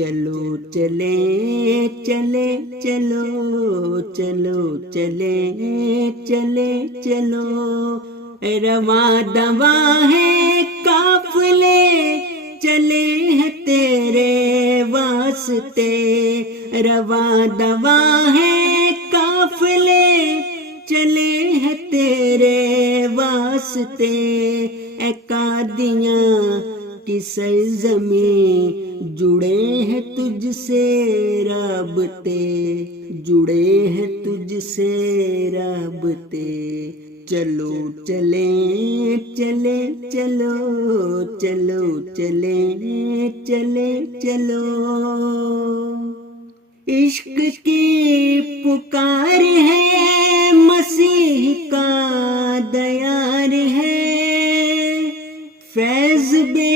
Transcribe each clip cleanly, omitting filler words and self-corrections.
چلو چلے چلے چلو چلو چلے چلے چلو رواں دواں ہے قافلے چلے ہیں تیرے واسطے رواں دواں ہے قافلے چلے ہیں تیرے واسطے اے قادیاں کی سرزمین جڑے ہیں تجھ سے رابطے جڑے ہیں تجھ سے رابطے چلو چلے چلے چلو چلو چلے چلے چلو عشق کی پکار ہے مسیح کا دیار ہے فیض بے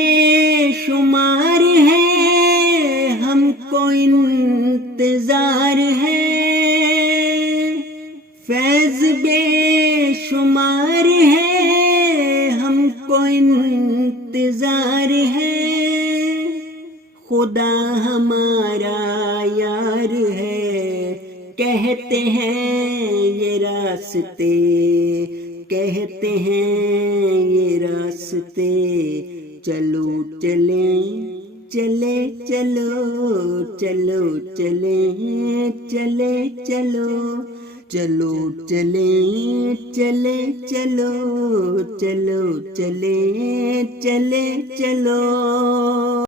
شمار ہے ہم کو انتظار ہے فیض بے شمار ہے ہم کو انتظار ہے خدا ہمارا یار ہے کہتے ہیں یہ راستے کہتے ہیں یہ راستے چلو چلے چلے چلو چلو چلے چلے چلو چلو چلے چلے چلو چلو چلے چلے چلو